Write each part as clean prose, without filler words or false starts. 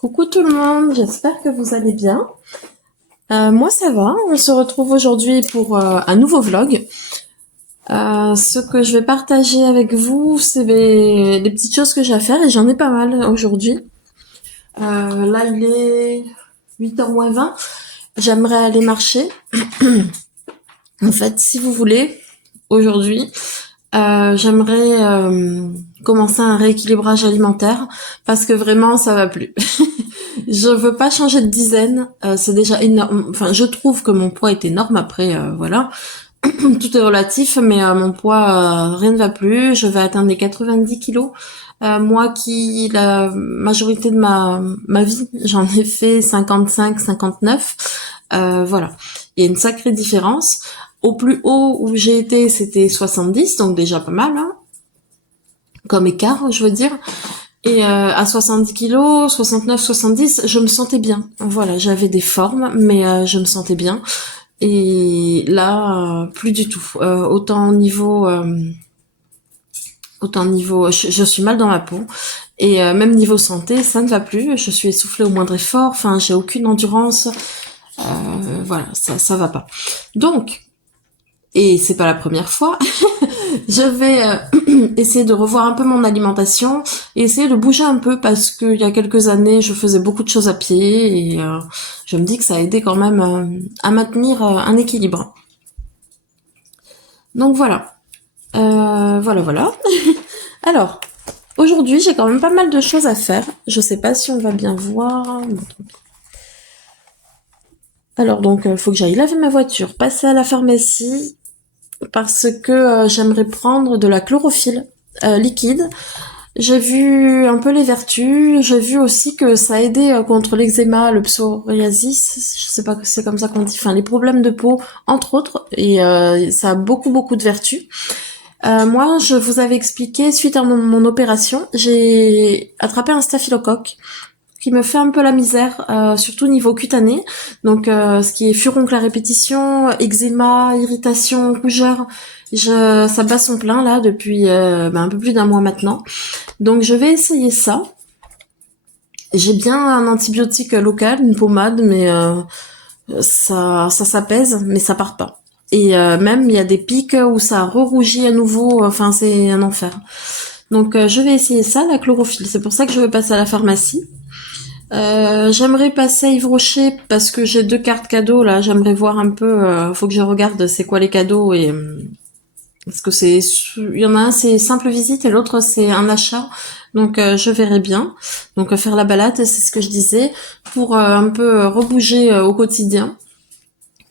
Coucou tout le monde, j'espère que vous allez bien. Moi ça va, on se retrouve aujourd'hui pour un nouveau vlog. Ce que je vais partager avec vous, c'est des petites choses que j'ai à faire et j'en ai pas mal aujourd'hui. Là il est 8h moins 20, j'aimerais aller marcher. En fait, si vous voulez, aujourd'hui, j'aimerais commencer un rééquilibrage alimentaire parce que vraiment ça va plus. Je veux pas changer de dizaine, c'est déjà énorme. Enfin, je trouve que mon poids est énorme. Après, voilà, tout est relatif, mais mon poids, rien ne va plus. Je vais atteindre les 90 kilos. Moi qui, la majorité de ma vie, j'en ai fait 55, 59. Voilà, il y a une sacrée différence. Au plus haut où j'ai été, c'était 70, donc déjà pas mal, hein, comme écart, je veux dire. Et à 70 kilos, 69, 70, je me sentais bien. Voilà, j'avais des formes, mais je me sentais bien. Et là, plus du tout. Autant niveau, je suis mal dans ma peau. Et même niveau santé, ça ne va plus. Je suis essoufflée au moindre effort. Enfin, j'ai aucune endurance. Voilà, ça va pas. Donc, et c'est pas la première fois. Je vais essayer de revoir un peu mon alimentation et essayer de bouger un peu parce qu'il y a quelques années, je faisais beaucoup de choses à pied et je me dis que ça a aidé quand même à maintenir un équilibre. Donc voilà. Voilà. Alors, aujourd'hui, j'ai quand même pas mal de choses à faire. Je sais pas si on va bien voir. Alors donc, faut que j'aille laver ma voiture, passer à la pharmacie parce que j'aimerais prendre de la chlorophylle liquide. J'ai vu un peu les vertus, j'ai vu aussi que ça aidait contre l'eczéma, le psoriasis, je sais pas que c'est comme ça qu'on dit, enfin les problèmes de peau entre autres, et ça a beaucoup de vertus. Moi, je vous avais expliqué, suite à mon opération, j'ai attrapé un staphylocoque qui me fait un peu la misère, surtout niveau cutané. Donc, ce qui est furoncle à répétition, eczéma, irritation, rougeur, ça bat son plein là depuis un peu plus d'un mois maintenant. Donc, je vais essayer ça. J'ai bien un antibiotique local, une pommade, mais ça s'apaise, mais ça part pas. Et même, il y a des pics où ça rerougit à nouveau. Enfin, c'est un enfer. Donc, je vais essayer ça, la chlorophylle. C'est pour ça que je vais passer à la pharmacie. J'aimerais passer à Yves Rocher parce que j'ai 2 cartes cadeaux là. J'aimerais voir un peu. Faut que je regarde c'est quoi les cadeaux et parce que il y en a un c'est simple visite et l'autre c'est un achat. Donc je verrai bien. Donc faire la balade, c'est ce que je disais pour un peu rebouger au quotidien.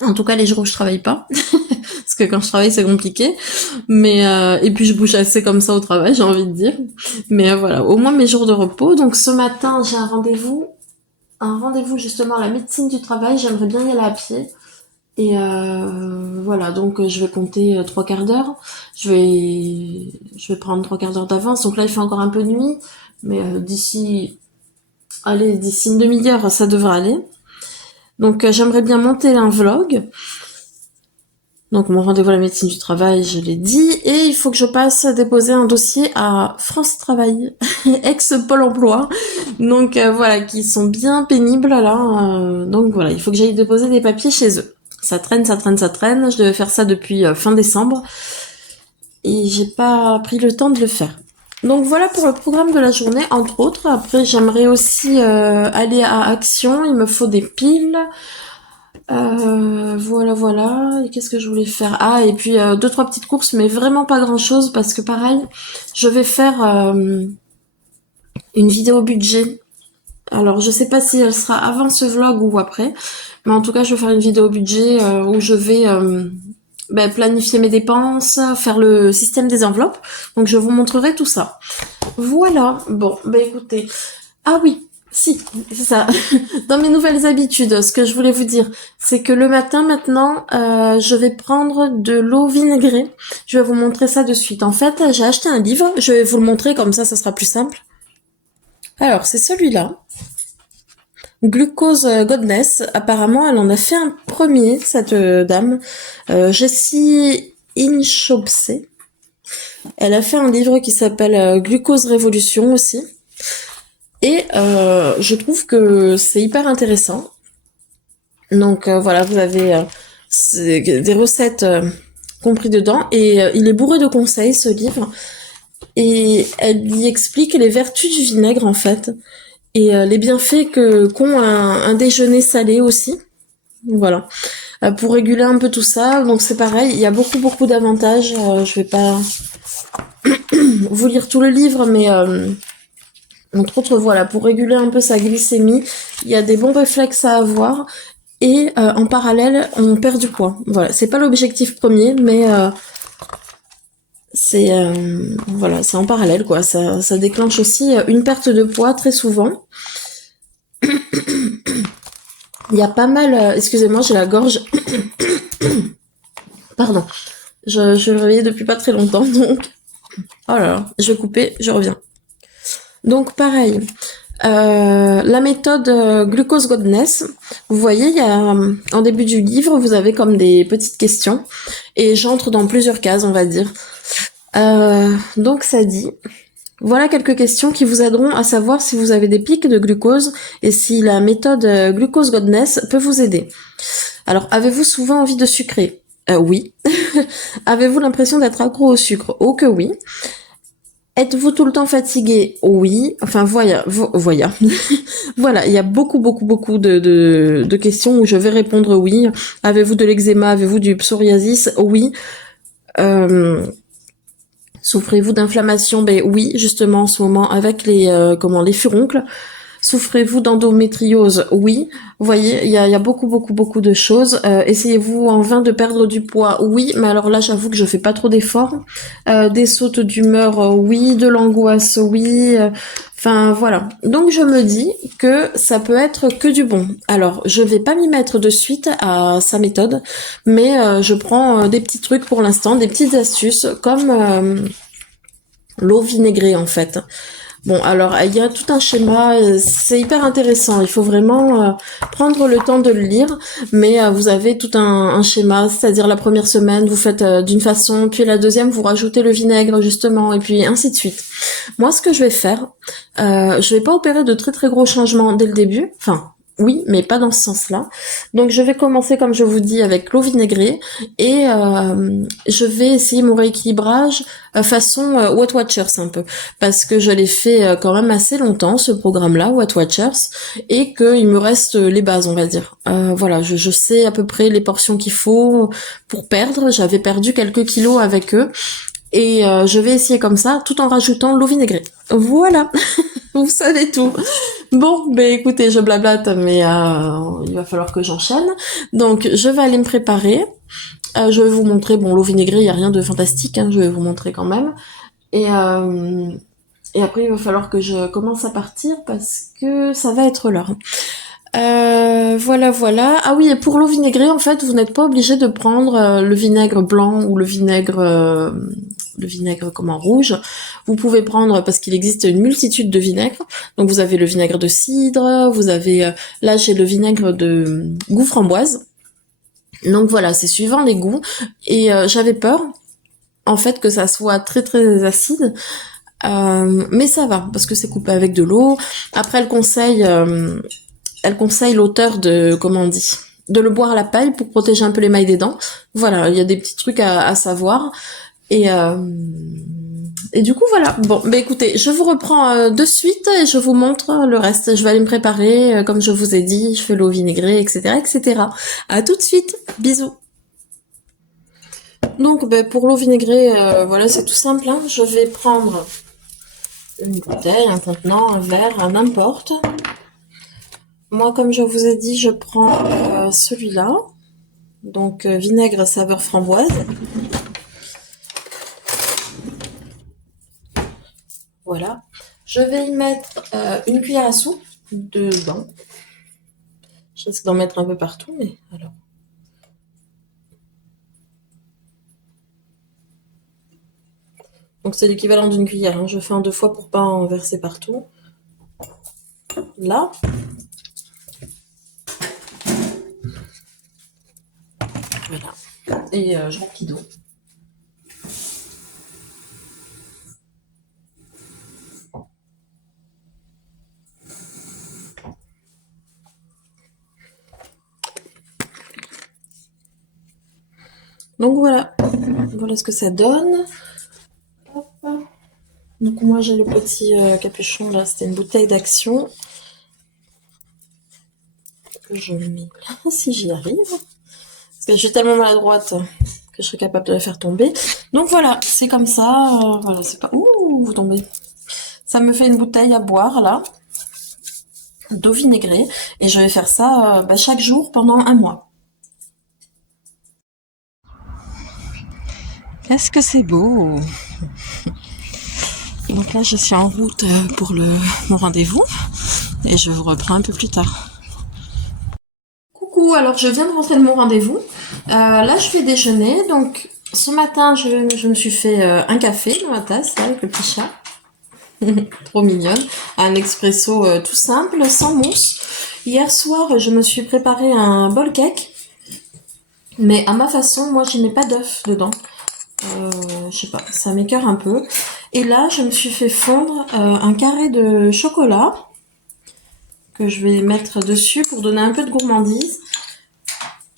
En tout cas les jours où je travaille pas, parce que quand je travaille c'est compliqué. Mais et puis je bouge assez comme ça au travail, j'ai envie de dire. Mais voilà, au moins mes jours de repos. Donc ce matin j'ai un rendez-vous justement à la médecine du travail, j'aimerais bien y aller à pied. Et voilà, donc je vais compter 3 quarts d'heure. Je vais prendre 3 quarts d'heure d'avance. Donc là, il fait encore un peu nuit, mais d'ici une demi-heure, ça devrait aller. Donc j'aimerais bien monter un vlog. Donc mon rendez-vous à la médecine du travail, je l'ai dit, et il faut que je passe déposer un dossier à France Travail, ex-Pôle Emploi. Donc voilà, qui sont bien pénibles là. Donc voilà, il faut que j'aille déposer des papiers chez eux. Ça traîne. Je devais faire ça depuis fin décembre et j'ai pas pris le temps de le faire. Donc voilà pour le programme de la journée, entre autres. Après, j'aimerais aussi aller à Action. Il me faut des piles. Voilà. Et qu'est-ce que je voulais faire? Ah, et puis 2-3 petites courses, mais vraiment pas grand-chose parce que pareil, je vais faire une vidéo budget. Alors, je sais pas si elle sera avant ce vlog ou après, mais en tout cas, je vais faire une vidéo budget où je vais planifier mes dépenses, faire le système des enveloppes. Donc, je vous montrerai tout ça. Voilà. Bon, écoutez. Ah oui, si, c'est ça. Dans mes nouvelles habitudes, ce que je voulais vous dire, c'est que le matin maintenant, je vais prendre de l'eau vinaigrée. Je vais vous montrer ça de suite. En fait, j'ai acheté un livre. Je vais vous le montrer comme ça sera plus simple. Alors, c'est celui-là. Glucose Godness. Apparemment, elle en a fait un premier, cette dame. Jessie Inchobse. Elle a fait un livre qui s'appelle Glucose Révolution aussi. Et Je trouve que c'est hyper intéressant. Donc voilà, vous avez des recettes compris dedans et il est bourré de conseils ce livre et elle y explique les vertus du vinaigre en fait et les bienfaits que qu'ont un déjeuner salé aussi. Voilà. Pour réguler un peu tout ça, donc c'est pareil, il y a beaucoup d'avantages. Je vais pas vous lire tout le livre, mais entre autres, voilà, pour réguler un peu sa glycémie, il y a des bons réflexes à avoir. Et en parallèle, on perd du poids. Voilà, c'est pas l'objectif premier, mais c'est voilà, c'est en parallèle quoi. Ça déclenche aussi une perte de poids très souvent. Il y a pas mal. Excusez-moi, j'ai la gorge. Pardon. Je me réveillais depuis pas très longtemps, donc. Oh là là, je vais couper, je reviens. Donc pareil. La méthode Glucose Godness, vous voyez, il y a en début du livre, vous avez comme des petites questions et j'entre dans plusieurs cases, on va dire. Donc ça dit, voilà quelques questions qui vous aideront à savoir si vous avez des pics de glucose et si la méthode Glucose Godness peut vous aider. Alors, avez-vous souvent envie de sucrer? Oui. Avez-vous l'impression d'être accro au sucre? Oh que oui. Êtes-vous tout le temps fatigué? Oui. Enfin, voilà. Voilà, il y a beaucoup de questions où je vais répondre oui. Avez-vous de l'eczéma? Avez-vous du psoriasis? Oui. Souffrez-vous d'inflammation? Ben oui, justement en ce moment avec les furoncles. Souffrez-vous d'endométriose? Oui. Vous voyez, il y a beaucoup de choses. Essayez-vous en vain de perdre du poids? Oui, mais alors là, j'avoue que je fais pas trop d'efforts. Des sautes d'humeur? Oui. De l'angoisse? Oui. Enfin, voilà. Donc, je me dis que ça peut être que du bon. Alors, je vais pas m'y mettre de suite à sa méthode, mais je prends des petits trucs pour l'instant, des petites astuces, comme l'eau vinaigrée, en fait. Bon, alors il y a tout un schéma, c'est hyper intéressant. Il faut vraiment prendre le temps de le lire, mais vous avez tout un schéma, c'est-à-dire la première semaine vous faites d'une façon, puis la deuxième vous rajoutez le vinaigre justement, et puis ainsi de suite. Moi, ce que je vais faire, je vais pas opérer de très gros changements dès le début, enfin. Oui, mais pas dans ce sens-là. Donc je vais commencer, comme je vous dis, avec l'eau vinaigrée et je vais essayer mon rééquilibrage façon Weight Watchers un peu, parce que je l'ai fait quand même assez longtemps ce programme-là, Weight Watchers, et qu'il me reste les bases, on va dire. Voilà, je sais à peu près les portions qu'il faut pour perdre. J'avais perdu quelques kilos avec eux. Et je vais essayer comme ça, tout en rajoutant l'eau vinaigrée. Voilà, vous savez tout. Bon, ben écoutez, je blablate, mais il va falloir que j'enchaîne. Donc, je vais aller me préparer. Je vais vous montrer, bon, l'eau vinaigrée, il n'y a rien de fantastique, hein, je vais vous montrer quand même. Et après, il va falloir que je commence à partir parce que ça va être l'heure. Voilà. Ah oui, et pour l'eau vinaigrée, en fait, vous n'êtes pas obligé de prendre le vinaigre blanc ou le vinaigre comment rouge. Vous pouvez prendre, parce qu'il existe une multitude de vinaigres. Donc vous avez le vinaigre de cidre, vous avez là j'ai le vinaigre de goût framboise. Donc voilà, c'est suivant les goûts. Et j'avais peur, en fait, que ça soit très acide. Mais ça va, parce que c'est coupé avec de l'eau. Après, elle conseille l'auteur de, comment on dit, de le boire à la paille pour protéger un peu l'émail des dents. Voilà, il y a des petits trucs à savoir. Et, euh, et du coup, voilà. Bon, bah écoutez, je vous reprends de suite et je vous montre le reste. Je vais aller me préparer, comme je vous ai dit, je fais l'eau vinaigrée, etc. À tout de suite. Bisous. Donc, bah, pour l'eau vinaigrée, voilà, c'est tout simple, hein. Je vais prendre une bouteille, un contenant, un verre, n'importe. Moi, comme je vous ai dit, je prends celui-là. Donc, vinaigre saveur framboise. Voilà. Je vais y mettre une cuillère à soupe dedans. Je risque d'en mettre un peu partout, mais alors. Donc, c'est l'équivalent d'une cuillère, hein. Je fais en deux fois pour pas en verser partout. Là. Voilà. Et je remplis d'eau. Donc voilà, voilà ce que ça donne. Hop. Donc moi j'ai le petit capuchon là, c'était une bouteille d'Action que je mets là si j'y arrive. Parce que je suis tellement maladroite que je serais capable de la faire tomber. Donc voilà, c'est comme ça. Voilà, c'est pas... Ouh, vous tombez. Ça me fait une bouteille à boire là, d'eau vinaigrée. Et je vais faire ça chaque jour pendant un mois. Qu'est-ce que c'est beau! Donc là, je suis en route pour mon rendez-vous. Et je vous reprends un peu plus tard. Coucou, alors je viens de rentrer de mon rendez-vous. Là, je vais déjeuner. Donc, ce matin, je me suis fait un café dans ma tasse, là, avec le petit chat. Trop mignonne. Un expresso tout simple, sans mousse. Hier soir, je me suis préparé un bol cake. Mais à ma façon, moi, je mets pas d'œuf dedans. Je sais pas, ça m'écœure un peu. Et là, je me suis fait fondre un carré de chocolat que je vais mettre dessus pour donner un peu de gourmandise.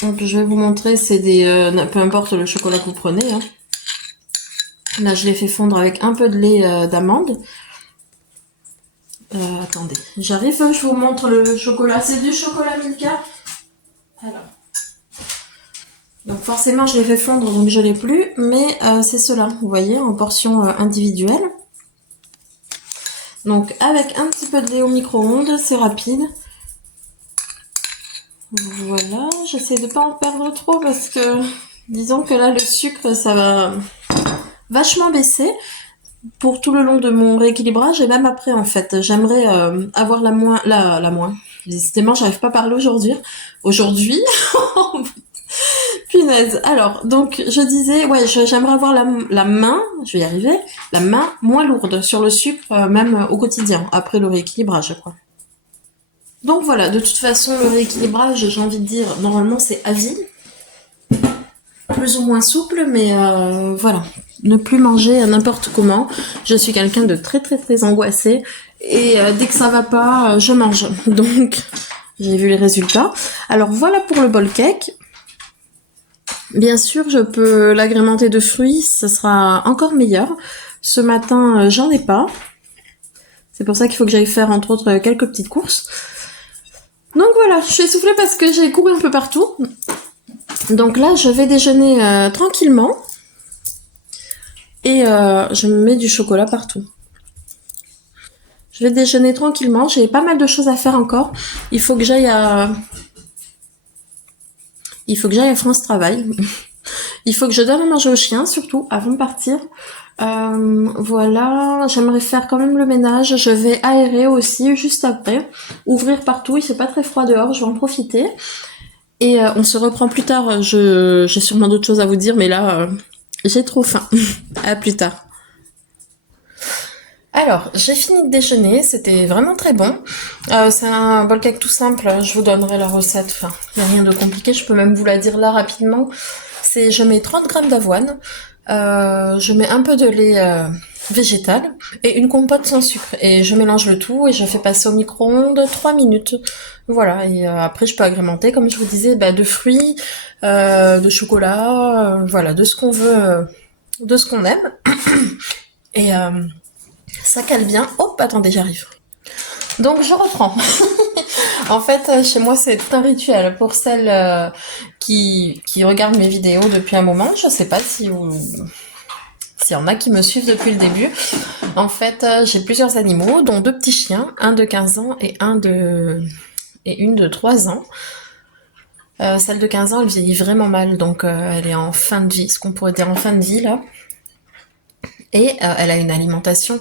Donc je vais vous montrer, c'est peu importe le chocolat que vous prenez. Hein. Là, je l'ai fait fondre avec un peu de lait d'amande. Attendez, j'arrive, je vous montre le chocolat. C'est du chocolat Milka. Alors. Donc forcément, je l'ai fait fondre, donc je l'ai plus. Mais c'est cela, vous voyez, en portions individuelles. Donc avec un petit peu de lait au micro-ondes, c'est rapide. Voilà, j'essaie de pas en perdre trop parce que disons que là le sucre ça va vachement baisser pour tout le long de mon rééquilibrage et même après en fait. J'aimerais avoir la moins. Décidément, j'arrive pas à parler Aujourd'hui, punaise. Alors, donc je disais ouais, j'aimerais avoir la main, je vais y arriver, la main moins lourde sur le sucre même au quotidien après le rééquilibrage quoi. Donc voilà, de toute façon, le rééquilibrage, j'ai envie de dire, normalement c'est à vie, plus ou moins souple, mais voilà, ne plus manger n'importe comment. Je suis quelqu'un de très très très angoissé, et dès que ça va pas, je mange. Donc, j'ai vu les résultats. Alors voilà pour le bol cake. Bien sûr, je peux l'agrémenter de fruits, ça sera encore meilleur. Ce matin, j'en ai pas. C'est pour ça qu'il faut que j'aille faire, entre autres, quelques petites courses. Donc voilà, je suis essoufflée parce que j'ai couru un peu partout. Donc là, je vais déjeuner tranquillement. Et je me mets du chocolat partout. Je vais déjeuner tranquillement. J'ai pas mal de choses à faire encore. Il faut que j'aille à France Travail. Il faut que je donne à manger aux chiens, surtout, avant de partir. Voilà, j'aimerais faire quand même le ménage. Je vais aérer aussi, juste après. Ouvrir partout, il fait pas très froid dehors, je vais en profiter. Et on se reprend plus tard. J'ai sûrement d'autres choses à vous dire, mais là, j'ai trop faim. À plus tard. Alors, j'ai fini de déjeuner, c'était vraiment très bon. C'est un bol cake tout simple, je vous donnerai la recette, enfin, il n'y a rien de compliqué, je peux même vous la dire là rapidement. Je mets 30 grammes d'avoine, je mets un peu de lait végétal et une compote sans sucre. Et je mélange le tout et je fais passer au micro-ondes 3 minutes. Voilà, et après je peux agrémenter, comme je vous disais, de fruits, de chocolat, voilà, de ce qu'on veut, de ce qu'on aime. Et ça cale bien. Hop, attendez, j'arrive. Donc je reprends. En fait, chez moi, c'est tout un rituel. Pour celles qui regardent mes vidéos depuis un moment, je sais pas s'il y en a qui me suivent depuis le début. En fait, j'ai plusieurs animaux, dont 2 petits chiens, un de 15 ans et une de 3 ans. Celle de 15 ans, elle vieillit vraiment mal, donc elle est en fin de vie, ce qu'on pourrait dire en fin de vie là. Et elle a une alimentation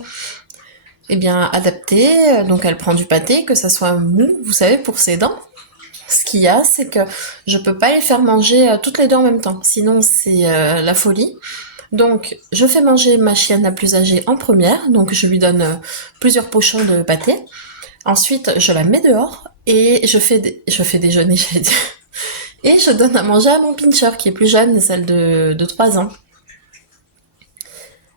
bien adaptée, donc elle prend du pâté, que ça soit mou, vous savez, pour ses dents. Ce qu'il y a, c'est que je peux pas les faire manger toutes les deux en même temps, sinon c'est la folie. Donc je fais manger ma chienne la plus âgée en première, donc je lui donne plusieurs pochons de pâté. Ensuite, je la mets dehors et je fais déjeuner, j'allais dire. Et je donne à manger à mon pincher qui est plus jeune, celle de 3 ans.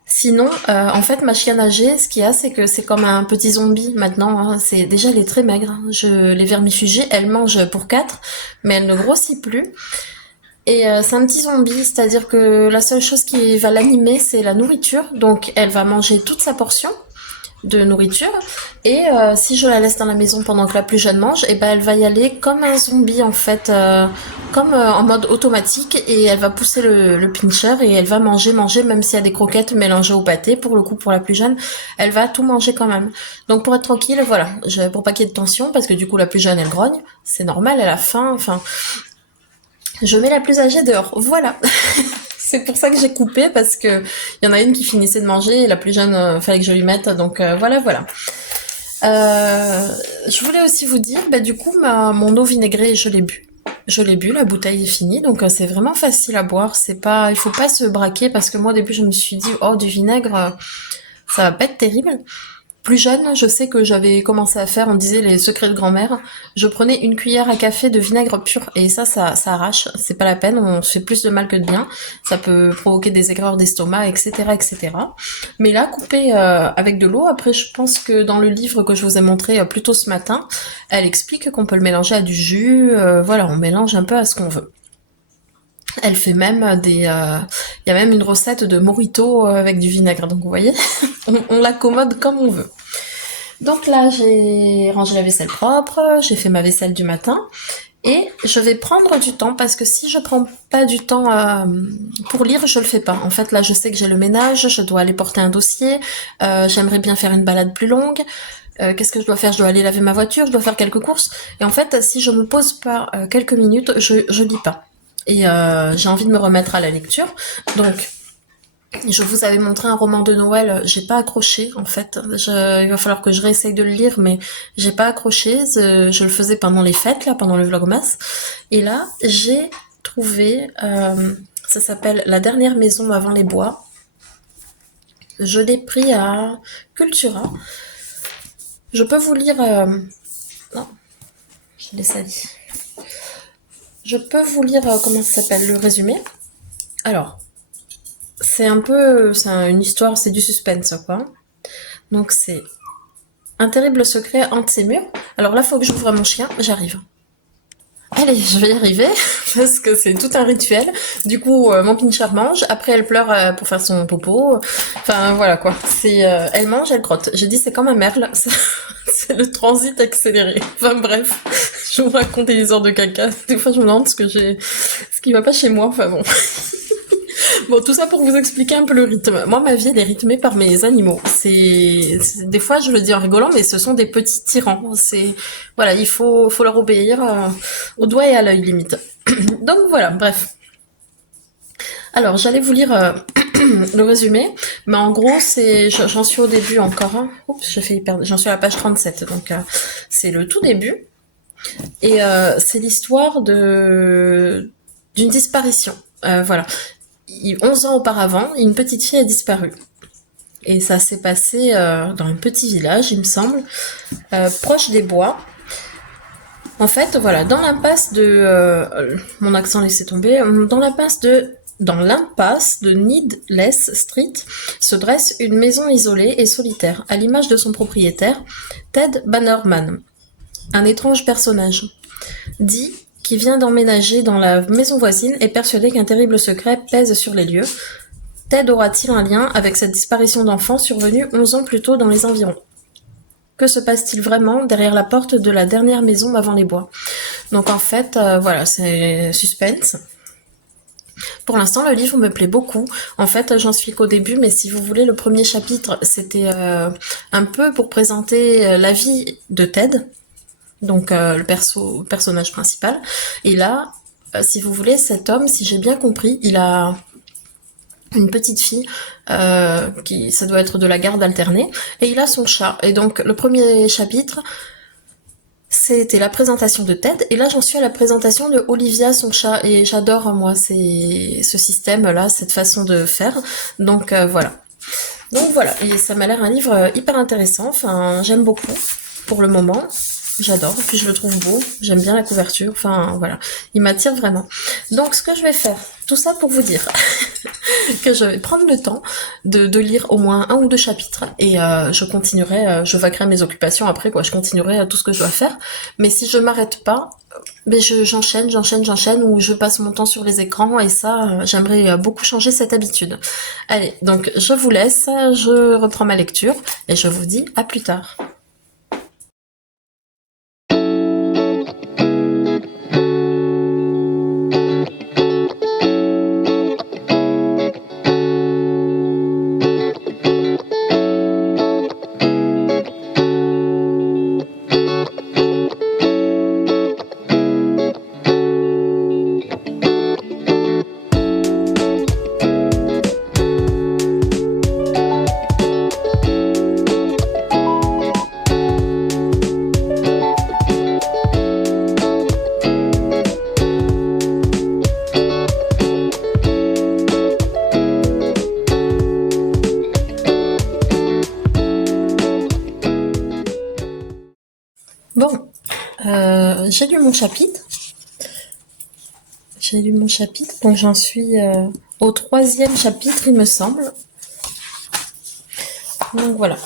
Sinon, en fait, ma chienne âgée, ce qu'il y a, c'est que c'est comme un petit zombie maintenant. Hein. Déjà, elle est très maigre. Les vermifugés, elle mange pour 4, mais elle ne grossit plus. Et c'est un petit zombie, c'est-à-dire que la seule chose qui va l'animer, c'est la nourriture. Donc elle va manger toute sa portion de nourriture. Et si je la laisse dans la maison pendant que la plus jeune mange, et ben elle va y aller comme un zombie en fait, comme en mode automatique, et elle va pousser le pincher et elle va manger, même s'il y a des croquettes mélangées au pâté. Pour le coup, pour la plus jeune, elle va tout manger quand même. Donc pour être tranquille, voilà, pour pas qu'il y ait de tension, parce que du coup la plus jeune elle grogne, c'est normal, elle a faim. Enfin, je mets la plus âgée dehors. Voilà. C'est pour ça que j'ai coupé parce que il y en a une qui finissait de manger et la plus jeune, fallait que je lui mette. Donc voilà, voilà. Je voulais aussi vous dire, bah, du coup, mon eau vinaigrée, je l'ai bu. Je l'ai bu, la bouteille est finie, donc c'est vraiment facile à boire. C'est pas, il faut pas se braquer parce que moi au début je me suis dit, oh du vinaigre, ça va pas être terrible. Plus jeune, je sais que j'avais commencé à faire, on disait les secrets de grand-mère. Je prenais une cuillère à café de vinaigre pur et ça arrache. C'est pas la peine, on se fait plus de mal que de bien. Ça peut provoquer des aigreurs d'estomac, etc., etc. Mais là, coupé avec de l'eau. Après, je pense que dans le livre que je vous ai montré plus tôt ce matin, elle explique qu'on peut le mélanger à du jus. Voilà, on mélange un peu à ce qu'on veut. Elle fait même il y a même une recette de mojito avec du vinaigre. Donc vous voyez, on l'accommode comme on veut. Donc là, j'ai rangé la vaisselle propre, j'ai fait ma vaisselle du matin et je vais prendre du temps parce que si je prends pas du temps pour lire, je le fais pas. En fait, là, je sais que j'ai le ménage, je dois aller porter un dossier, j'aimerais bien faire une balade plus longue. Qu'est-ce que je dois faire? Je dois aller laver ma voiture, je dois faire quelques courses. Et en fait, si je me pose pas quelques minutes, je lis pas. Et j'ai envie de me remettre à la lecture. Donc, je vous avais montré un roman de Noël, j'ai pas accroché en fait. Il va falloir que je réessaye de le lire, mais j'ai pas accroché. Je le faisais pendant les fêtes, là, pendant le Vlogmas. Et là, j'ai trouvé, ça s'appelle La dernière maison avant les bois. Je l'ai pris à Cultura. Je peux vous lire... Non, je l'ai sali. Je peux vous lire, comment ça s'appelle, le résumé. Alors, c'est une histoire, c'est du suspense, quoi. Donc c'est un terrible secret hante ses murs. Alors là, faut que j'ouvre mon chien, j'arrive. Allez, je vais y arriver, parce que c'est tout un rituel. Du coup, mon pincher mange, après elle pleure pour faire son popo. Enfin, voilà quoi. Elle mange, elle crotte. J'ai dit, c'est comme un merle, c'est le transit accéléré. Enfin bref, je vous raconte des histoires de caca. Des fois, je me demande ce qui va pas chez moi, enfin bon. Bon, tout ça pour vous expliquer un peu le rythme. Moi, ma vie, elle est rythmée par mes animaux. Des fois, je le dis en rigolant, mais ce sont des petits tyrans. Voilà, faut leur obéir au doigt et à l'œil, limite. Donc voilà, bref. Alors, j'allais vous lire le résumé, mais en gros, j'en suis au début encore. Hein. Oups, j'en suis à la page 37, donc c'est le tout début. Et c'est l'histoire d'une disparition. Voilà. 11 ans auparavant, une petite fille a disparu. Et ça s'est passé dans un petit village, il me semble, proche des bois. En fait, voilà, dans l'impasse de... mon accent laissé tomber. Dans l'impasse de Needless Street se dresse une maison isolée et solitaire, à l'image de son propriétaire, Ted Bannerman. Un étrange personnage. Dit qui vient d'emménager dans la maison voisine est persuadé qu'un terrible secret pèse sur les lieux. Ted aura-t-il un lien avec cette disparition d'enfant survenue 11 ans plus tôt dans les environs? Que se passe-t-il vraiment derrière la porte de la dernière maison avant les bois? Donc en fait, voilà, c'est suspense. Pour l'instant, le livre me plaît beaucoup. En fait, j'en suis qu'au début, mais si vous voulez, le premier chapitre, c'était un peu pour présenter la vie de Ted, donc le personnage principal. Et là, si vous voulez, cet homme, si j'ai bien compris, il a une petite fille ça doit être de la garde alternée, et il a son chat. Et donc le premier chapitre, c'était la présentation de Ted, et là j'en suis à la présentation de Olivia, son chat, et j'adore moi ce système-là, cette façon de faire. Donc voilà. Donc voilà, et ça m'a l'air un livre hyper intéressant, enfin j'aime beaucoup pour le moment. J'adore, puis je le trouve beau, j'aime bien la couverture, enfin voilà, il m'attire vraiment. Donc ce que je vais faire, tout ça pour vous dire que je vais prendre le temps de lire au moins un ou deux chapitres et je continuerai, je vaquerai à mes occupations après quoi, je continuerai tout ce que je dois faire. Mais si je m'arrête pas, ben j'enchaîne ou je passe mon temps sur les écrans et ça, j'aimerais beaucoup changer cette habitude. Allez, donc je vous laisse, je reprends ma lecture et je vous dis à plus tard. Bon, j'ai lu mon chapitre. Donc j'en suis au 3e chapitre, il me semble. Donc voilà,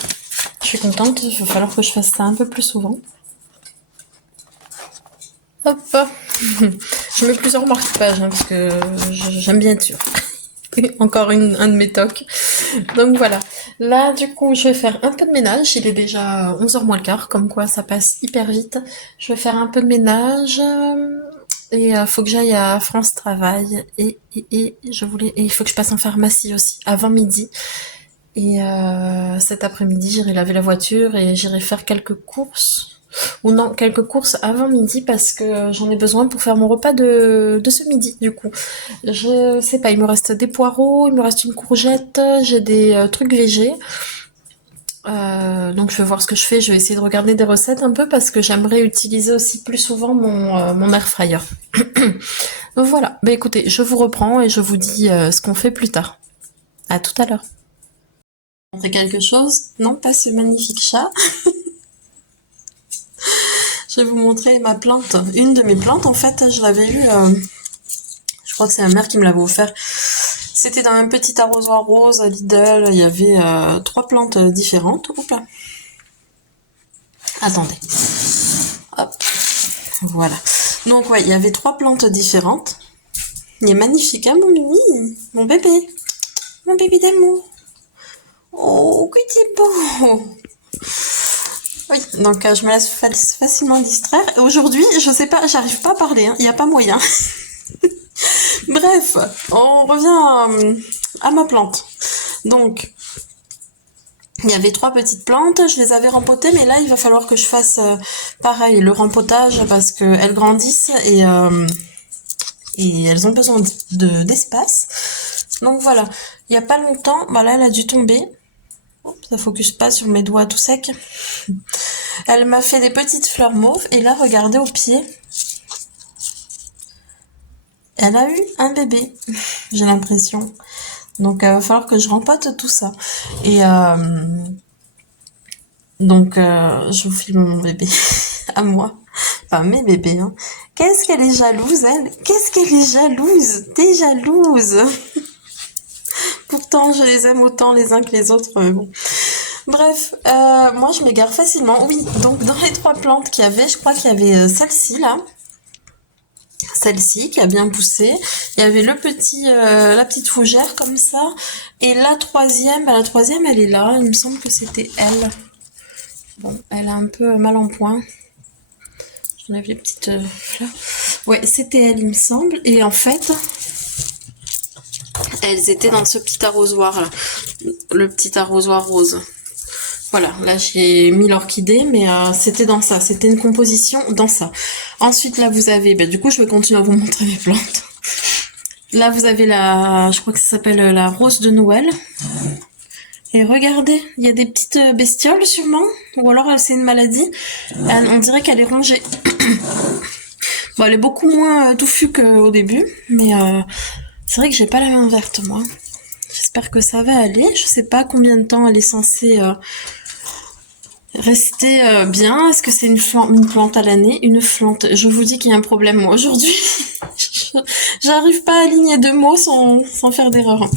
je suis contente, il va falloir que je fasse ça un peu plus souvent. Hop, je mets plusieurs marque-pages parce que j'aime bien être sûre. Encore un de mes tocs. Donc voilà. Là, du coup, je vais faire un peu de ménage. Il est déjà 11h moins le quart, comme quoi ça passe hyper vite. Je vais faire un peu de ménage. Et faut que j'aille à France Travail. Et il faut que je passe en pharmacie aussi, avant midi. Et cet après-midi, j'irai laver la voiture et j'irai faire quelques courses. Ou non, quelques courses avant midi parce que j'en ai besoin pour faire mon repas de ce midi, du coup. Je sais pas, il me reste des poireaux, il me reste une courgette, j'ai des trucs végés. Donc je vais voir ce que je fais, je vais essayer de regarder des recettes un peu parce que j'aimerais utiliser aussi plus souvent mon air fryer. Donc voilà, bah écoutez, je vous reprends et je vous dis ce qu'on fait plus tard. À tout à l'heure. Montrer quelque chose? Non, pas ce magnifique chat. Je vais vous montrer ma plante. Une de mes plantes, en fait, je l'avais eue, je crois que c'est ma mère qui me l'avait offert. C'était dans un petit arrosoir rose à Lidl. Il y avait 3 plantes différentes. Oups là. Attendez. Hop. Voilà. Donc ouais, il y avait 3 plantes différentes. Il est magnifique, hein, mon mimi? Mon bébé. Mon bébé d'amour. Oh, que t'es beau. Oui, donc je me laisse facilement distraire. Aujourd'hui, je sais pas, j'arrive pas à parler, hein. Il n'y a pas moyen. Bref, on revient à ma plante. Donc, il y avait 3 petites plantes, je les avais rempotées, mais là, il va falloir que je fasse pareil, le rempotage, parce qu'elles grandissent et elles ont besoin d'espace. Donc voilà, il n'y a pas longtemps, bah là, elle a dû tomber. Ça focus pas sur mes doigts tout secs. Elle m'a fait des petites fleurs mauves, et là, regardez au pied. Elle a eu un bébé, j'ai l'impression. Donc, il va falloir que je rempote tout ça. Et donc, je vous filme mon bébé à moi. Enfin, mes bébés, hein. Qu'est-ce qu'elle est jalouse, elle? Qu'est-ce qu'elle est jalouse? T'es jalouse. Pourtant, je les aime autant les uns que les autres. Bon. Bref, moi, je m'égare facilement. Oui, donc, dans les 3 plantes qu'il y avait, je crois qu'il y avait celle-ci, là. Celle-ci qui a bien poussé. Il y avait la petite fougère comme ça. Et la troisième, elle est là. Il me semble que c'était elle. Bon, elle a un peu mal en point. J'enlève les petites fleurs. Ouais, c'était elle, il me semble. Et en fait, elles étaient dans ce petit arrosoir là. Le petit arrosoir rose. Voilà, là j'ai mis l'orchidée, mais c'était dans ça, c'était une composition dans ça. Ensuite là vous avez, du coup je vais continuer à vous montrer mes plantes. Là vous avez je crois que ça s'appelle la rose de Noël. Et regardez, il y a des petites bestioles sûrement, ou alors c'est une maladie. On dirait qu'elle est rongée. Bon, elle est beaucoup moins touffue qu'au début, mais c'est vrai que j'ai pas la main verte moi. J'espère que ça va aller. Je sais pas combien de temps elle est censée rester bien. Est-ce que c'est une plante à l'année? Une plante. Je vous dis qu'il y a un problème moi aujourd'hui. J'arrive pas à aligner deux mots sans faire d'erreur.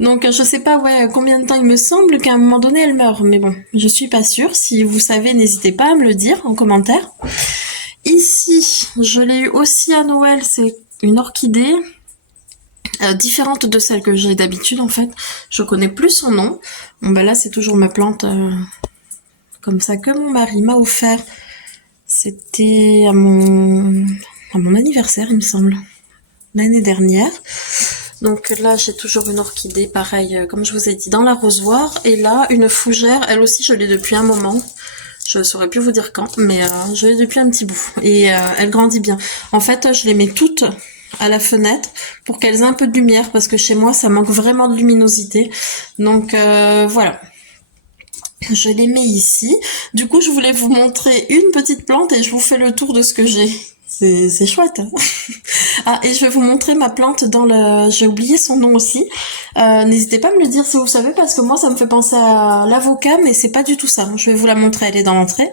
Donc je sais pas combien de temps il me semble qu'à un moment donné elle meurt, mais bon, je suis pas sûre. Si vous savez, n'hésitez pas à me le dire en commentaire. Ici, je l'ai eu aussi à Noël, c'est une orchidée différente de celle que j'ai d'habitude en fait. Je connais plus son nom. Bon bah là c'est toujours ma plante comme ça que mon mari m'a offert. C'était à mon anniversaire il me semble, l'année dernière. Donc là, j'ai toujours une orchidée, pareil, comme je vous ai dit, dans l'arrosoir. Et là, une fougère, elle aussi, je l'ai depuis un moment. Je saurais plus vous dire quand, mais je l'ai depuis un petit bout. Et elle grandit bien. En fait, je les mets toutes à la fenêtre pour qu'elles aient un peu de lumière, parce que chez moi, ça manque vraiment de luminosité. Donc voilà. Je les mets ici. Du coup, je voulais vous montrer une petite plante et je vous fais le tour de ce que j'ai. C'est chouette. Hein. Ah, et je vais vous montrer ma plante dans le... J'ai oublié son nom aussi. N'hésitez pas à me le dire si vous savez, parce que moi, ça me fait penser à l'avocat, mais c'est pas du tout ça. Je vais vous la montrer, elle est dans l'entrée.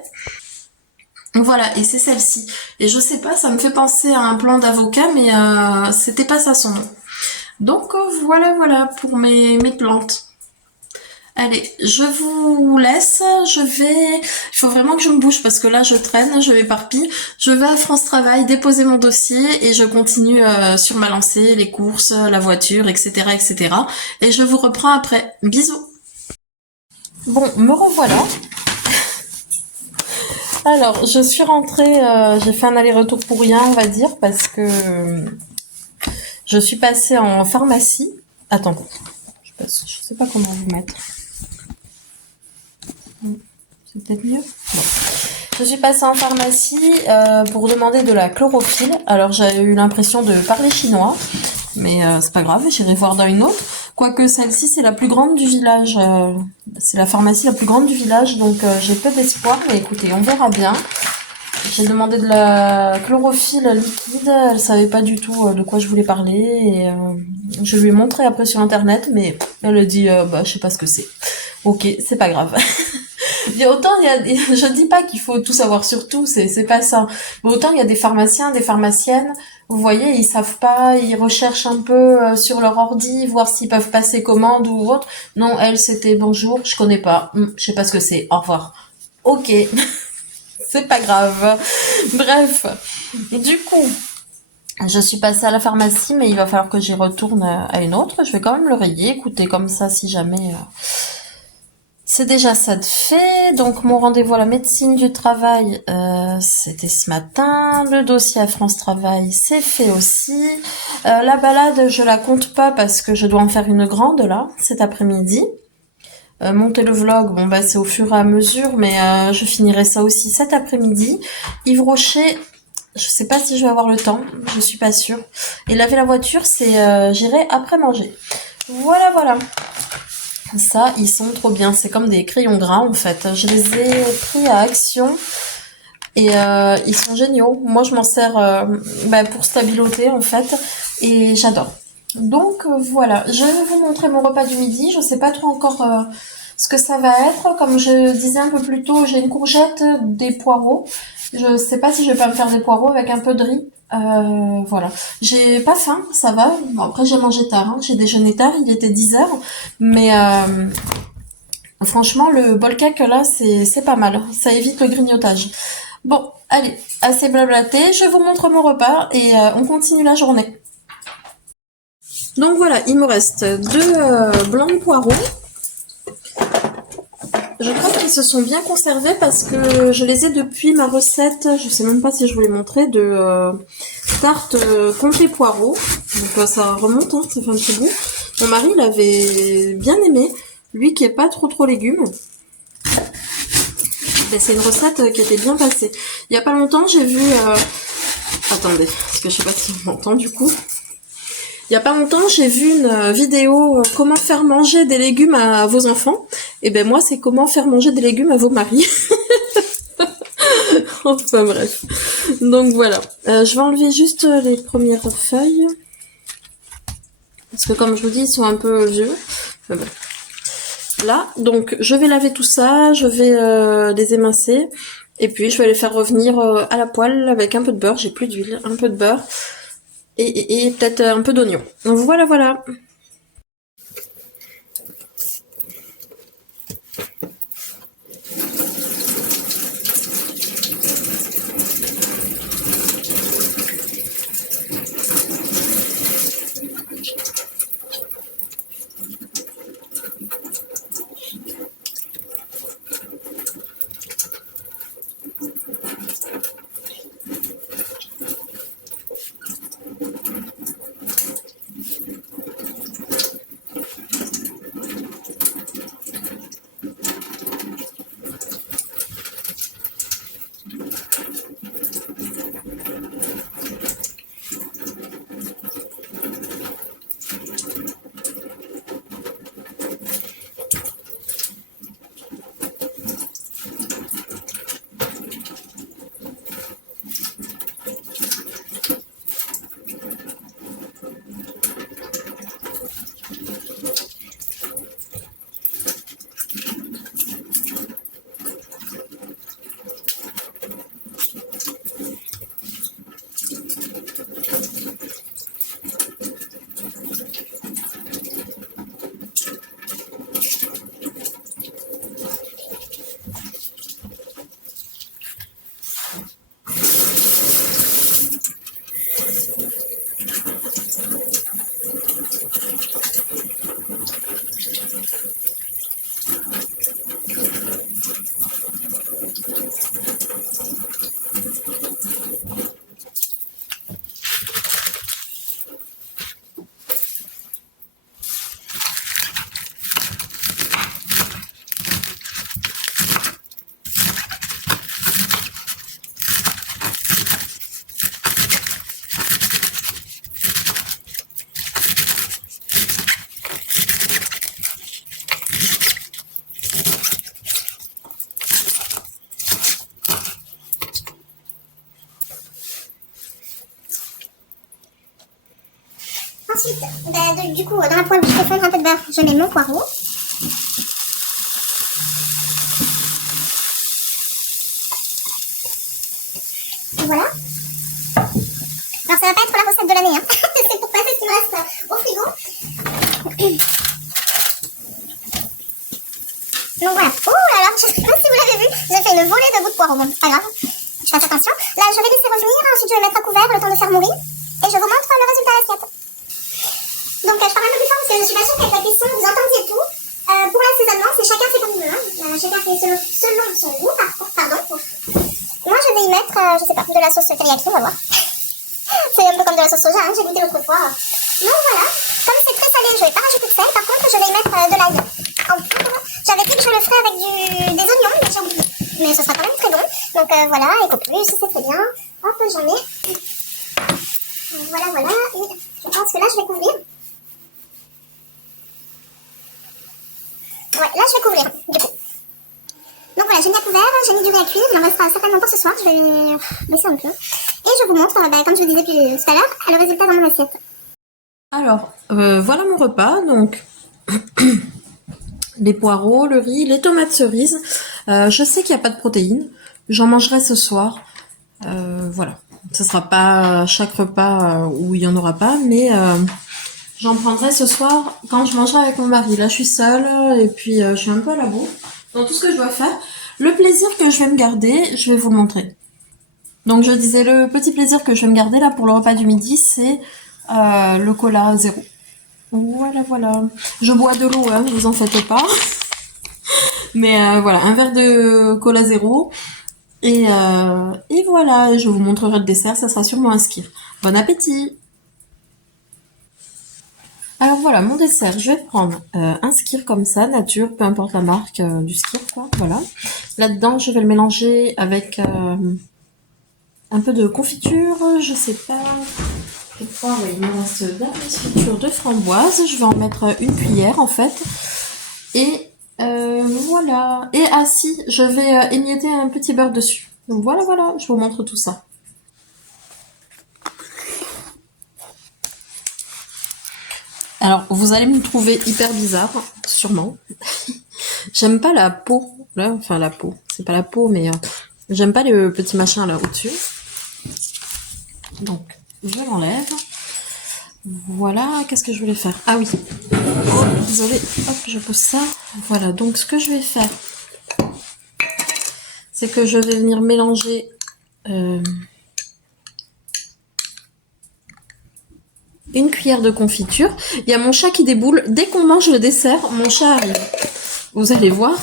Voilà, et c'est celle-ci. Et je sais pas, ça me fait penser à un plant d'avocat, mais c'était pas ça son nom. Donc voilà pour mes plantes. Allez, je vous laisse, il faut vraiment que je me bouge parce que là je traîne, je m'éparpille. Je vais à France Travail déposer mon dossier et je continue sur ma lancée, les courses, la voiture, etc., etc. Et je vous reprends après. Bisous. Bon, me revoilà. Alors, je suis rentrée, j'ai fait un aller-retour pour rien, on va dire, parce que je suis passée en pharmacie. Attendez, je sais pas comment vous mettre. C'est peut-être mieux. Bon. Je suis passée en pharmacie pour demander de la chlorophylle. Alors j'ai eu l'impression de parler chinois, mais c'est pas grave, j'irai voir dans une autre. Quoique celle-ci c'est la plus grande du village, c'est la pharmacie la plus grande du village, donc j'ai peu d'espoir, mais écoutez, on verra bien. J'ai demandé de la chlorophylle liquide, elle savait pas du tout de quoi je voulais parler, et je lui ai montré un peu sur internet, mais elle a dit bah je sais pas ce que c'est. Ok, c'est pas grave. Autant je dis pas qu'il faut tout savoir sur tout, c'est pas ça. Mais autant il y a des pharmaciens, des pharmaciennes, vous voyez, ils savent pas, ils recherchent un peu sur leur ordi, voir s'ils peuvent passer commande ou autre. Non, elle c'était bonjour, je connais pas, je sais pas ce que c'est, au revoir. Ok, c'est pas grave. Bref, du coup, je suis passée à la pharmacie, mais il va falloir que j'y retourne à une autre. Je vais quand même le rayer, écoutez, comme ça, si jamais... C'est déjà ça de fait. Donc mon rendez-vous à la médecine du travail, c'était ce matin. Le dossier à France Travail, c'est fait aussi. La balade, je la compte pas parce que je dois en faire une grande là, cet après-midi. Monter le vlog, bon bah c'est au fur et à mesure, mais je finirai ça aussi cet après-midi. Yves Rocher, je sais pas si je vais avoir le temps, je suis pas sûre. Et laver la voiture, c'est j'irai après manger. Voilà. Ça, ils sont trop bien. C'est comme des crayons gras, en fait. Je les ai pris à Action et ils sont géniaux. Moi, je m'en sers pour stabiloter, en fait, et j'adore. Donc, voilà. Je vais vous montrer mon repas du midi. Je sais pas trop encore ce que ça va être. Comme je disais un peu plus tôt, j'ai une courgette, des poireaux. Je sais pas si je vais pas me faire des poireaux avec un peu de riz. Voilà. J'ai pas faim, ça va. Bon, après, j'ai mangé tard, hein. J'ai déjeuné tard, il était 10h. Mais franchement, le bol cake, là, c'est pas mal. Ça évite le grignotage. Bon, allez, assez blablaté. Je vous montre mon repas et on continue la journée. Donc voilà, il me reste deux blancs de poireaux. Je crois qu'ils se sont bien conservés parce que je les ai depuis ma recette, je sais même pas si je vous l'ai montré, de tarte comté poireaux. Donc ça remonte, hein, ça fait un petit bout. Mon mari l'avait bien aimé, lui qui est pas trop légumes. Ben, c'est une recette qui était bien passée. Il y a pas longtemps, j'ai vu... Attendez, parce que je sais pas si on m'entend du coup. Il y a pas longtemps, j'ai vu une vidéo comment faire manger des légumes à vos enfants. Et ben moi, c'est comment faire manger des légumes à vos maris. Enfin bref. Donc voilà. Je vais enlever juste les premières feuilles. Parce que comme je vous dis, ils sont un peu vieux. Enfin, bon. Là, donc je vais laver tout ça, je vais les émincer. Et puis je vais les faire revenir à la poêle avec un peu de beurre. J'ai plus d'huile, un peu de beurre. et peut-être un peu d'oignon. Donc voilà, voilà. Ensuite, du coup, dans la poêle où je fais fondre un peu de beurre, je mets mon poireau. Et voilà. Alors ça va pas être la recette de l'année, hein. C'est pour passer ce qui me reste au frigo. Donc voilà. Oh là là, je sais pas si vous l'avez vu, j'ai fait une volée de bouts de poireau. Bon, c'est pas grave, je fais attention. Là, je vais laisser revenir, ensuite je vais mettre à couvert le temps de faire mourir. Et je vous montre le résultat à l'assiette. Donc je parle un peu plus fort parce que je suis pas sûre qu'avec la cuisson vous entendiez tout. Pour l'assaisonnement, c'est chacun fait comme il veut. Hein. Chacun fait selon son goût, pardon. Moi je vais y mettre, je sais pas, de la sauce teriyaki, on va voir. C'est un peu comme de la sauce soja, hein, j'ai goûté l'autre fois. Donc voilà, comme c'est très salé, je vais pas rajouter de sel, par contre je vais y mettre de l'ail en poudre. J'avais dit que je le ferais avec des oignons, mais j'ai oublié. Mais ce sera quand même très bon. Donc voilà, Eco Plus, c'est très bien. Hop, j'en mets. Voilà, voilà. Et je pense que là je vais couvrir. Ouais, là je vais couvrir, du coup. Donc voilà, j'ai mis à couvert, j'ai mis du riz à cuire, il en restera certainement pour ce soir, je vais baisser un peu. Et je vous montre, comme je vous disais tout à l'heure, le résultat dans mon assiette. Alors, voilà mon repas, donc les poireaux, le riz, les tomates cerises. Je sais qu'il n'y a pas de protéines, j'en mangerai ce soir. Voilà, ce sera pas chaque repas où il y en aura pas, mais j'en prendrai ce soir quand je mangerai avec mon mari. Là, je suis seule et puis je suis un peu à la bourre dans tout ce que je dois faire. Le plaisir que je vais me garder, je vais vous le montrer. Donc, je disais, le petit plaisir que je vais me garder là pour le repas du midi, c'est le cola zéro. Voilà, voilà. Je bois de l'eau, hein, vous en faites pas. Mais voilà, un verre de cola zéro. Et voilà, je vous montrerai le dessert, ça sera sûrement un skyr. Bon appétit! Alors voilà, mon dessert, je vais prendre un skyr comme ça, nature, peu importe la marque du skyr, quoi, voilà. Là-dedans, je vais le mélanger avec un peu de confiture, je sais pas, je crois, oui, il me reste de la confiture de framboise, je vais en mettre une cuillère en fait. Et voilà. Et ah si, je vais émietter un petit beurre dessus. Donc voilà, voilà, je vous montre tout ça. Alors, vous allez me trouver hyper bizarre, sûrement. J'aime pas la peau, là, enfin la peau, c'est pas la peau, mais j'aime pas le petit machin là au-dessus. Donc, je l'enlève. Voilà, qu'est-ce que je voulais faire? Ah oui. Oh, désolée. Hop, je pose ça. Voilà, donc ce que je vais faire, c'est que je vais venir mélanger une cuillère de confiture. Il y a mon chat qui déboule. Dès qu'on mange le dessert, mon chat arrive. Vous allez voir.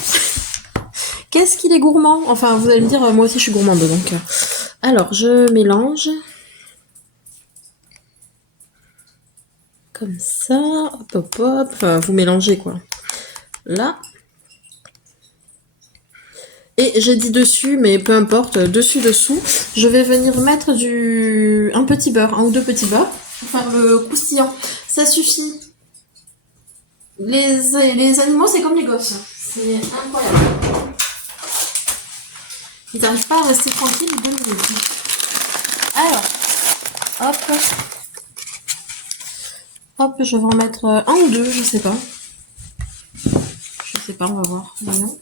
Qu'est-ce qu'il est gourmand. Enfin, vous allez me dire, moi aussi je suis gourmande. Donc, alors, je mélange. Comme ça. Hop, hop, hop. Enfin, vous mélangez, quoi. Là. Et j'ai dit dessus, mais peu importe, dessus-dessous, je vais venir mettre un petit beurre, 1 ou 2 petits beurres, pour faire le croustillant. Ça suffit. Les animaux, c'est comme les gosses. C'est incroyable. Ils n'arrivent pas à rester tranquilles 2 minutes. Alors, hop. Hop, je vais en mettre 1 ou 2, je sais pas. Je sais pas, on va voir. Voyons.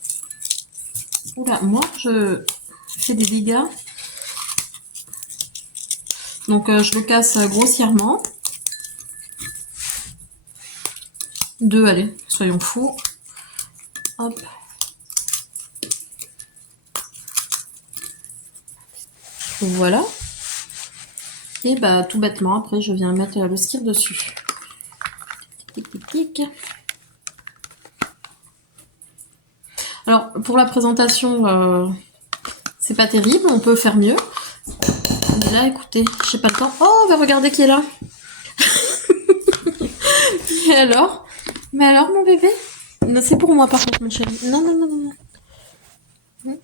Oula, moi, je fais des dégâts. Donc, je le casse grossièrement. 2, allez, soyons fous. Hop. Voilà. Et bah, tout bêtement, après, je viens mettre le skyr dessus. Tic, tic, tic, tic. Alors, pour la présentation, c'est pas terrible, on peut faire mieux. Mais là, écoutez, j'ai pas le temps. Oh, bah regardez qui est là. Et alors? Mais alors, mon bébé? C'est pour moi, par contre, mon chéri. Non, non, non, non, non.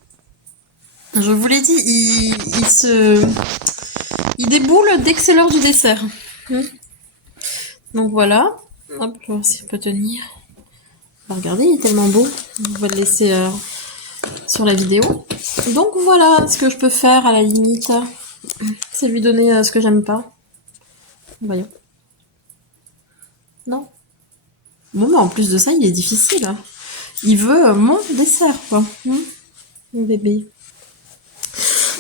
Je vous l'ai dit, il déboule dès que c'est l'heure du dessert. Donc voilà. Hop, je vais voir s'il peut tenir. Regardez, il est tellement beau. On va le laisser sur la vidéo. Donc voilà ce que je peux faire à la limite. C'est lui donner ce que j'aime pas. Voyons. Non. Bon, mais en plus de ça, il est difficile. Il veut mon dessert, quoi. Mon bébé.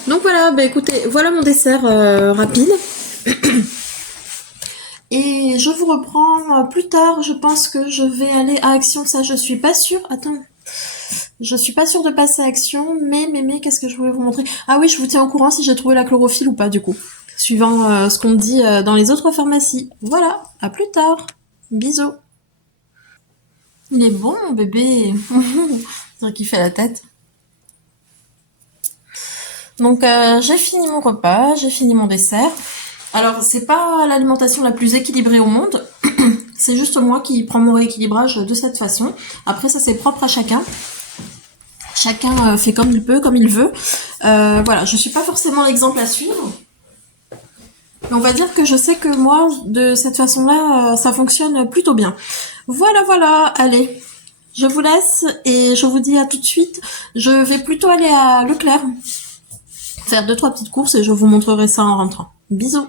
Donc voilà, bah écoutez, voilà mon dessert rapide. Et je vous reprends plus tard. Je pense que je vais aller à Action. Ça, je suis pas sûre. Attends. Je suis pas sûre de passer à Action. Mais, qu'est-ce que je voulais vous montrer? Ah oui, je vous tiens au courant si j'ai trouvé la chlorophylle ou pas, du coup. Suivant ce qu'on me dit dans les autres pharmacies. Voilà. À plus tard. Bisous. Il est bon, mon bébé. C'est vrai qu'il fait la tête. Donc, j'ai fini mon repas. J'ai fini mon dessert. Alors, c'est pas l'alimentation la plus équilibrée au monde. C'est juste moi qui prends mon rééquilibrage de cette façon. Après, ça, c'est propre à chacun. Chacun fait comme il peut, comme il veut. Voilà, je suis pas forcément l'exemple à suivre. Mais on va dire que je sais que moi, de cette façon-là, ça fonctionne plutôt bien. Voilà, voilà. Allez, je vous laisse et je vous dis à tout de suite. Je vais plutôt aller à Leclerc faire 2-3 petites courses et je vous montrerai ça en rentrant. Bisous.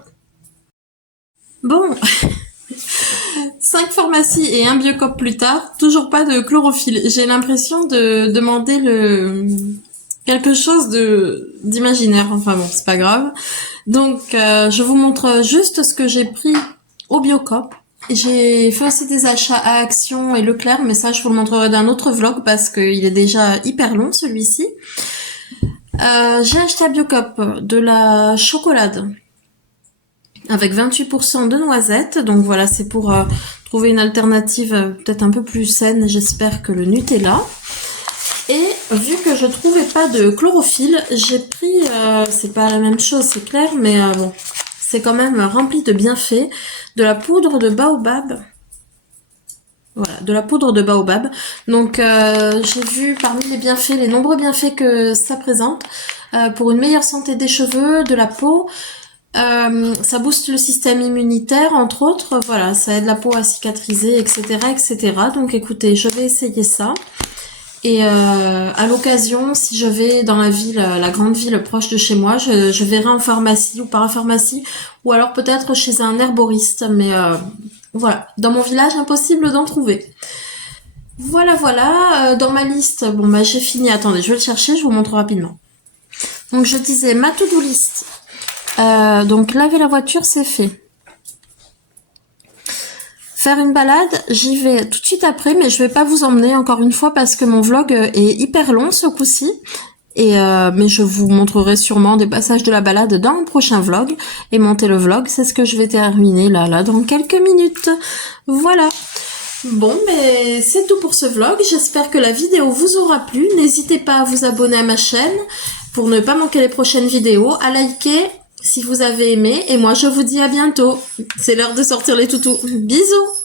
Bon, 5 pharmacies et un Biocop plus tard, toujours pas de chlorophylle. J'ai l'impression de demander quelque chose d'imaginaire. Enfin bon, c'est pas grave. Donc, je vous montre juste ce que j'ai pris au Biocop. J'ai fait aussi des achats à Action et Leclerc, mais ça, je vous le montrerai dans un autre vlog parce qu'il est déjà hyper long, celui-ci. J'ai acheté à Biocop de la chocolade avec 28% de noisettes. Donc voilà, c'est pour trouver une alternative peut-être un peu plus saine, j'espère, que le Nutella. Et vu que je trouvais pas de chlorophylle, j'ai pris, c'est pas la même chose, c'est clair, mais bon, c'est quand même rempli de bienfaits, de la poudre de baobab. Voilà, de la poudre de baobab. Donc j'ai vu parmi les bienfaits, les nombreux bienfaits que ça présente, pour une meilleure santé des cheveux, de la peau. Ça booste le système immunitaire, entre autres. Voilà, ça aide la peau à cicatriser, etc., etc. Donc écoutez, je vais essayer ça. Et à l'occasion, si je vais dans la ville, la grande ville proche de chez moi, je verrai en pharmacie ou parapharmacie, ou alors peut-être chez un herboriste. Mais voilà, dans mon village, impossible d'en trouver. Voilà, voilà. Dans ma liste, bon bah j'ai fini. Attendez, je vais le chercher, je vous montre rapidement. Donc je disais ma to-do list. Donc laver la voiture, c'est fait. faire une balade, j'y vais tout de suite après, mais je vais pas vous emmener encore une fois parce que mon vlog est hyper long ce coup-ci. Mais je vous montrerai sûrement des passages de la balade dans un prochain vlog. Et monter le vlog, c'est ce que je vais terminer là dans quelques minutes. Voilà. Bon, mais c'est tout pour ce vlog. J'espère que la vidéo vous aura plu. N'hésitez pas à vous abonner à ma chaîne pour ne pas manquer les prochaines vidéos, à liker si vous avez aimé. Et moi, je vous dis à bientôt. C'est l'heure de sortir les toutous. Bisous!